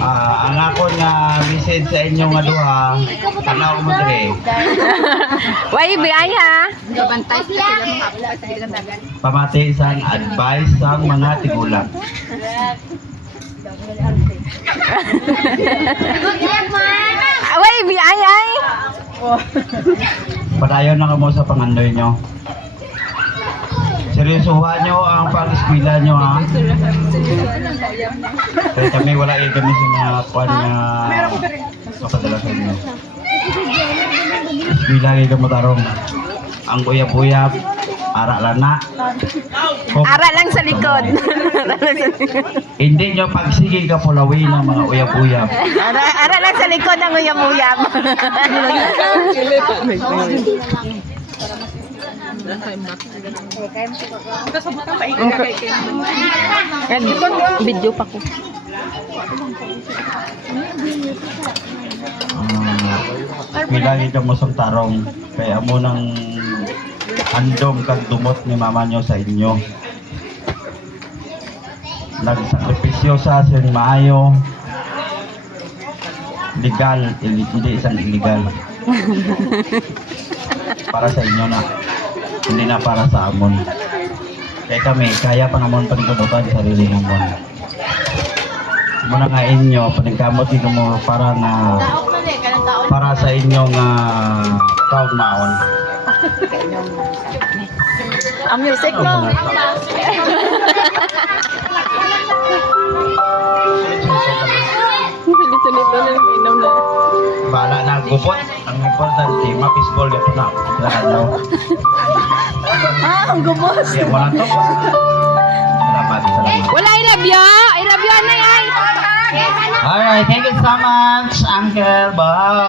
Ang ako nga message sa inyo nga duha, tanaw mo dire. Why biyay ha? Gabantay sila mga apay sa hilang dagan. Pamati isang advice sa mga tigulang. Why biyay ay? Padayon na kamo sa pangandoy nyo. Seryosohan nyo ang pag-eskwela nyo ha. Kaya kami wala kami sa mga kwan nga kapadala sa inyo. Eskwela kayo matarong. Ang uyab-uyab, ara lang na. Ara lang sa likod. Hindi nyo pagsige ka pulawi ng mga uyab-uyab. Ara lang sa likod ng uyam-uyam. Video pa ko. Eskwela kayo mo sa tarong. Kaya mo nang andong kag dumot ni mama nyo sa inyo. Nagsakripisyo sa sin maayo. Legal, hindi isang illegal. Para sa inyo na. Hindi na para sa amon. Kaya kami, kaya pa naman panigudukan sa sarili naman. Muna nga inyo, panigkamot dito mo para na para sa inyong kaugmaon. Ang music no. Sunod-sunod na lang inom na. Bala na gupot. Ang importante, mapisbol ka po na. Daw. Ang gubos. Kaya wala to. Salamat. Wala I love you. I love you anay ay. Alright, thank you so much, Uncle Bob.